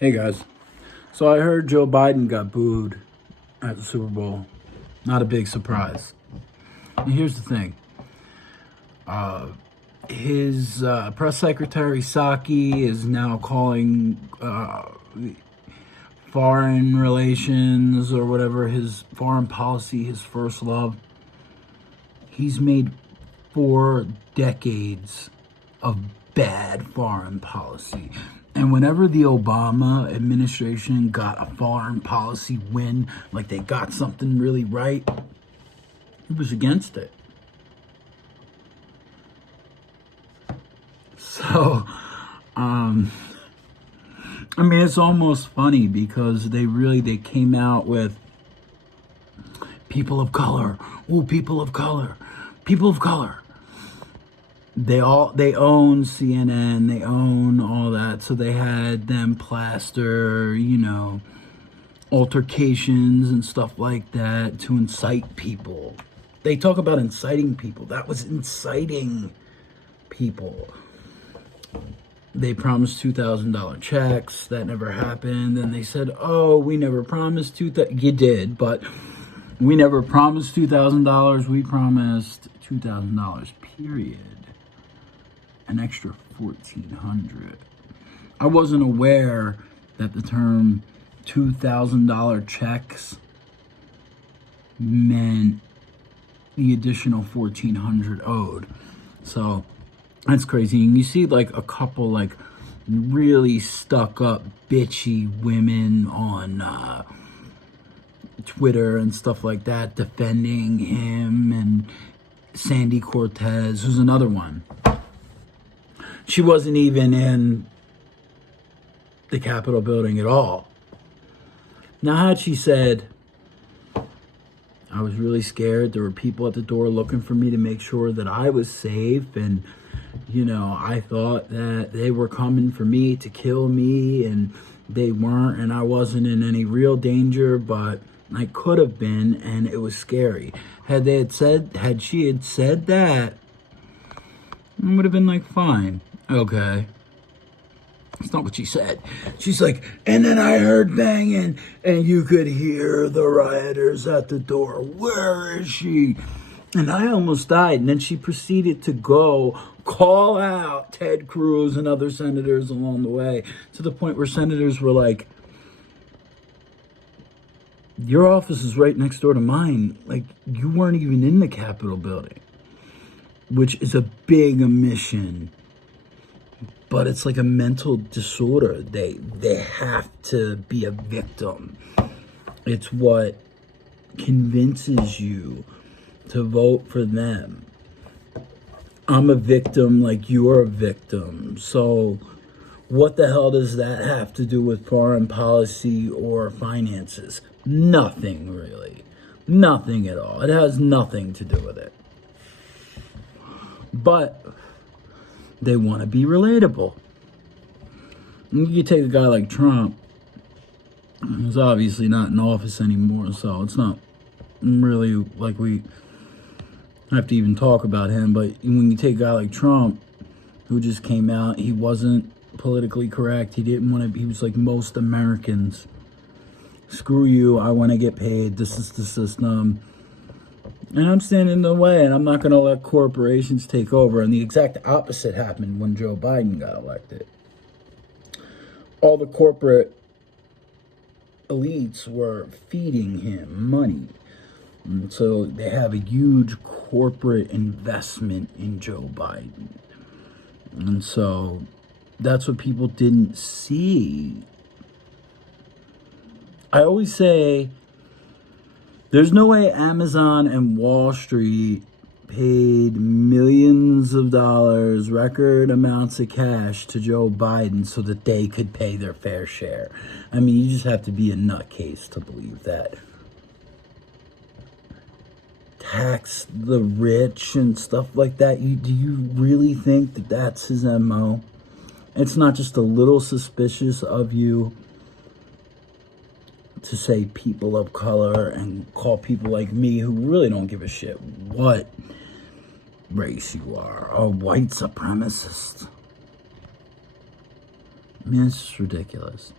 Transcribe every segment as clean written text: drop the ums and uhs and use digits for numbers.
Hey guys. So I heard Joe Biden got booed at the Super Bowl. Not a big surprise. And here's the thing. His press secretary Psaki is now calling foreign relations or whatever, his foreign policy, his first love. He's made 4 decades of bad foreign policy. And whenever the Obama administration got a foreign policy win, like they got something really right, he was against it. So, I mean, it's almost funny because they came out with people of color. Oh, people of color. People of color. They own CNN, they own all that, so they had them plaster, altercations and stuff like that to incite people. They talk about inciting people. That was inciting people. They promised $2,000 checks. That never happened. And they said, "Oh, we never promised $2,000." You did, but we never promised $2,000. We promised $2,000. Period. An extra $1,400. I wasn't aware that the term $2,000 checks meant the additional $1,400 owed. So that's crazy. And you see like a couple like really stuck up bitchy women on Twitter and stuff like that defending him, and Sandy Cortez, who's another one. She wasn't even in the Capitol building at all. Now, had she said, "I was really scared. There were people at the door looking for me to make sure that I was safe. And, I thought that they were coming for me to kill me, and they weren't. And I wasn't in any real danger, but I could have been. And it was scary." Had she had said that, it would have been like, fine. Okay. It's not what she said. She's like, "And then I heard banging, and you could hear the rioters at the door. Where is she?" And I almost died. And then she proceeded to go call out Ted Cruz and other senators along the way, to the point where senators were like, "Your office is right next door to mine. Like, you weren't even in the Capitol building," which is a big omission. But it's like a mental disorder. They have to be a victim. It's what convinces you to vote for them. I'm a victim like you're a victim. So what the hell does that have to do with foreign policy or finances? Nothing, really. Nothing at all. It has nothing to do with it. But they want to be relatable. You take a guy like Trump, who's obviously not in office anymore, so it's not really like we have to even talk about him. But when you take a guy like Trump, who just came out, he wasn't politically correct. He didn't want to. He was like most Americans. Screw you. I want to get paid. This is the system. And I'm standing in the way, and I'm not going to let corporations take over. And the exact opposite happened when Joe Biden got elected. All the corporate elites were feeding him money. And so they have a huge corporate investment in Joe Biden. And so that's what people didn't see. I always say, there's no way Amazon and Wall Street paid millions of dollars, record amounts of cash to Joe Biden so that they could pay their fair share. I mean, you just have to be a nutcase to believe that. Tax the rich and stuff like that. Do you really think that that's his MO? It's not just a little suspicious of you to say people of color and call people like me, who really don't give a shit what race you are, a white supremacist. I mean, it's just ridiculous.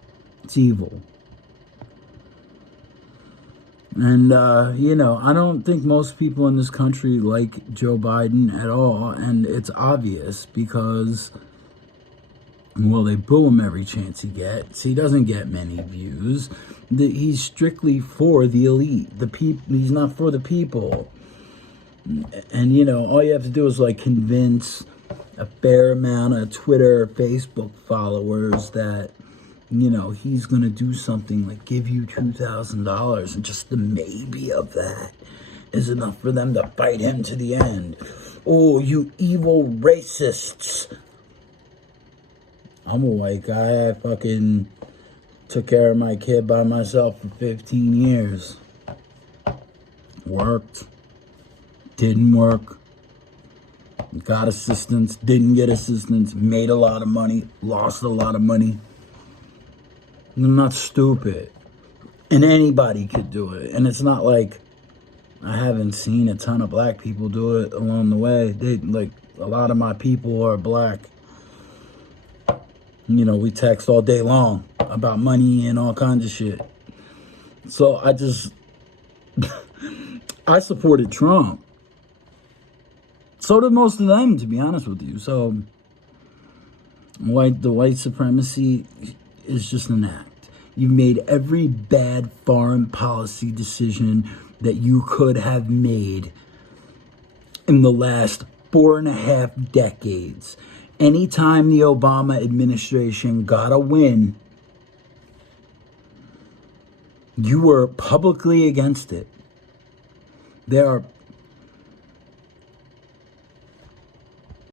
It's evil. And, I don't think most people in this country like Joe Biden at all. And it's obvious because, well, they boo him every chance he gets. He doesn't get many views. He's strictly for the elite. The people. He's not for the people. And, all you have to do is, like, convince a fair amount of Twitter or Facebook followers that, he's going to do something like give you $2,000, and just the maybe of that is enough for them to fight him to the end. Oh, you evil racists. I'm a white guy. I fucking took care of my kid by myself for 15 years. Worked. Didn't work. Got assistance. Didn't get assistance. Made a lot of money. Lost a lot of money. I'm not stupid. And anybody could do it. And it's not like I haven't seen a ton of black people do it along the way. A lot of my people are black. We text all day long about money and all kinds of shit. So I supported Trump. So did most of them, to be honest with you. So the white supremacy is just an act. You've made every bad foreign policy decision that you could have made in the last 4.5 decades. Anytime the Obama administration got a win, you were publicly against it. There are